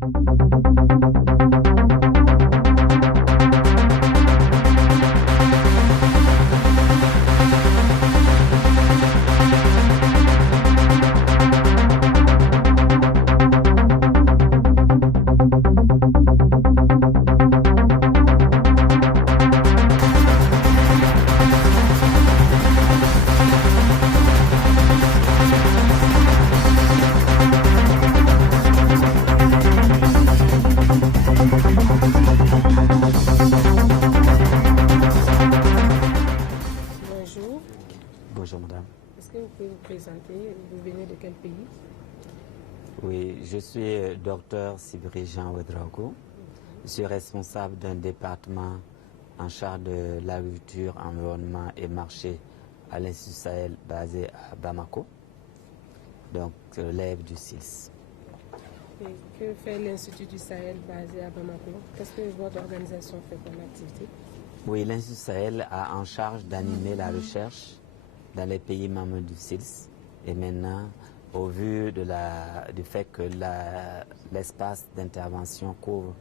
Bonjour. Bonjour madame. Est-ce que vous pouvez vous présenter? Vous venez de quel pays? Oui, je suis docteur Sibiri Jean Ouedraogo. Je suis responsable d'un département en charge de l'agriculture, environnement et marché à l'Institut Sahel basé à Bamako, donc l'élève du SILS. Et que fait l'Institut du Sahel basé à Bamako? Qu'est-ce que votre organisation fait comme activité? Oui, l'Institut Sahel a en charge d'animer la recherche dans les pays membres du SILS. Et maintenant, au vu du fait que l'espace d'intervention couvre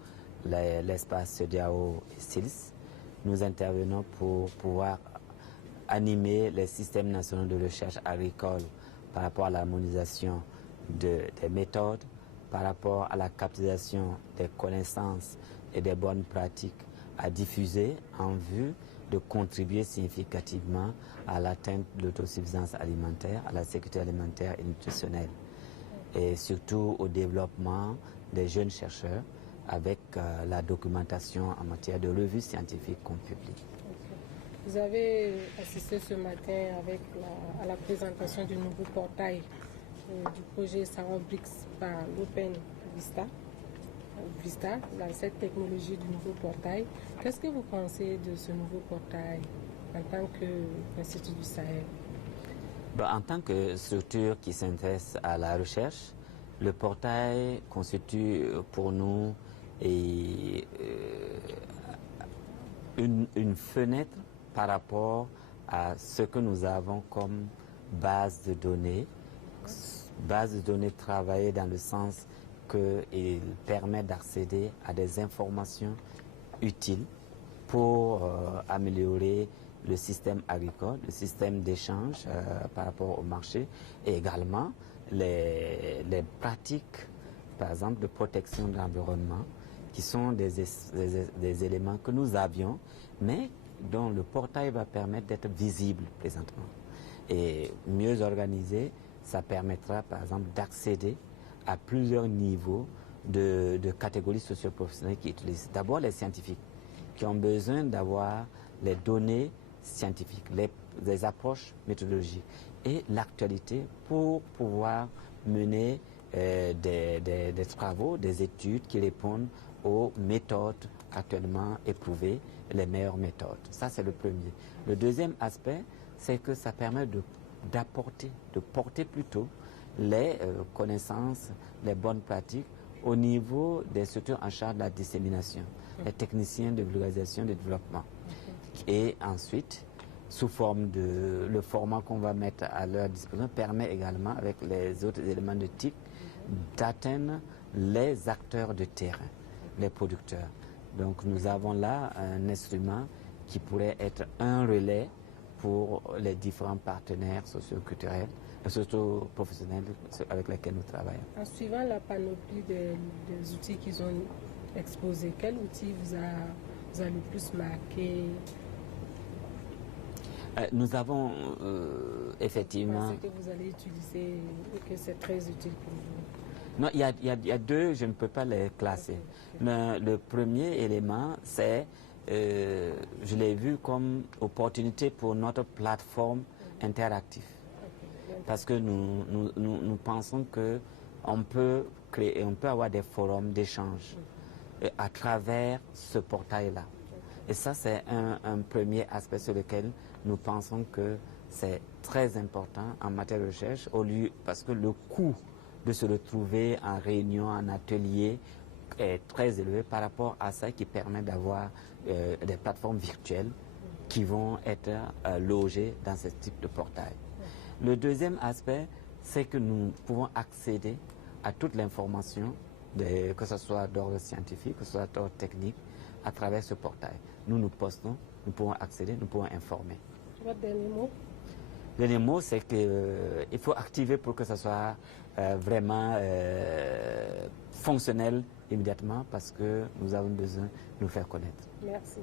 l'espace CEDEAO et SILS, nous intervenons pour pouvoir animer les systèmes nationaux de recherche agricole par rapport à l'harmonisation des méthodes, par rapport à la capitalisation des connaissances et des bonnes pratiques à diffuser en vue de contribuer significativement à l'atteinte de l'autosuffisance alimentaire, à la sécurité alimentaire et nutritionnelle, et surtout au développement des jeunes chercheurs avec la documentation en matière de revues scientifiques qu'on publie. Vous avez assisté ce matin à la présentation du nouveau portail du projet Sarobrix par l'Open Vista, cette technologie du nouveau portail. Qu'est-ce que vous pensez de ce nouveau portail en tant qu'Institut du Sahel? En tant que structure qui s'intéresse à la recherche, le portail constitue pour nous une fenêtre par rapport à ce que nous avons comme base de données travaillée dans le sens qu'il permet d'accéder à des informations utiles pour améliorer le système agricole, le système d'échange par rapport au marché et également les pratiques, par exemple, de protection de l'environnement, qui sont des éléments que nous avions, mais dont le portail va permettre d'être visible présentement. Et mieux organisé, ça permettra, par exemple, d'accéder à plusieurs niveaux de catégories socio-professionnelles qui utilisent. D'abord, les scientifiques, qui ont besoin d'avoir les données scientifiques, les approches méthodologiques et l'actualité pour pouvoir mener des travaux, des études qui répondent aux méthodes actuellement éprouvées, les meilleures méthodes. Ça, c'est le premier. Le deuxième aspect, c'est que ça permet de porter plutôt les connaissances, les bonnes pratiques au niveau des structures en charge de la dissémination, les techniciens de vulgarisation et de développement. Et ensuite, sous forme le format qu'on va mettre à leur disposition permet également, avec les autres éléments de TIC, d'atteindre les acteurs de terrain, les producteurs. Donc nous avons là un instrument qui pourrait être un relais pour les différents partenaires socio-culturels et socio-professionnels avec lesquels nous travaillons. En suivant la panoplie des outils qu'ils ont exposés, quel outil vous a le plus marqué? Nous avons effectivement... Vous pensez que vous allez utiliser et que c'est très utile pour vous? Non, il y a deux, je ne peux pas les classer. Okay. Le premier élément, c'est, je l'ai vu comme opportunité pour notre plateforme interactive. Parce que nous pensons qu'on peut créer, on peut avoir des forums d'échange à travers ce portail-là. Et ça, c'est un premier aspect sur lequel nous pensons que c'est très important en matière de recherche, parce que le coût de se retrouver en réunion, en atelier, est très élevé par rapport à ça qui permet d'avoir des plateformes virtuelles qui vont être logées dans ce type de portail. Le deuxième aspect, c'est que nous pouvons accéder à toute l'information que ce soit d'ordre scientifique, que ce soit d'ordre technique, à travers ce portail. Nous postons, nous pouvons accéder, nous pouvons informer. Votre dernier mot? Le dernier mot, c'est qu'il faut activer pour que ça soit vraiment fonctionnel immédiatement parce que nous avons besoin de nous faire connaître. Merci.